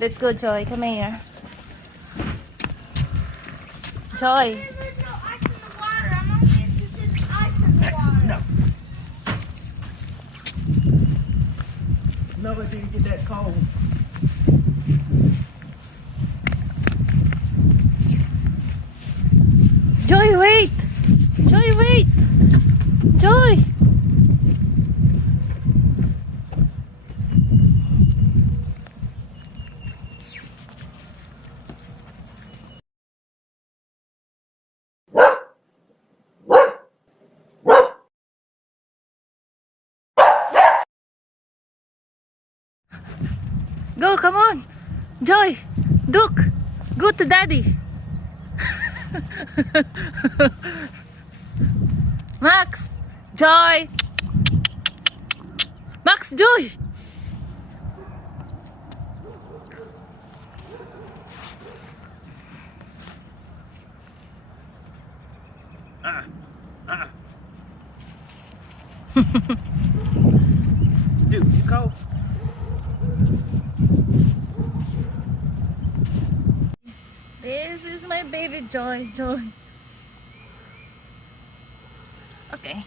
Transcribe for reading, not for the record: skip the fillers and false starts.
Let's go, Joy. Come here. Joy. There's no ice in the water. I'm only interested in ice in the water. No. No, it didn't get that cold. Joy, wait. Joy, wait. Joy. Go, come on. Joy, Duke, go to daddy. Max, Joy. Max, Joy. Dude, you cold? This is my baby Joy, Joy. Okay.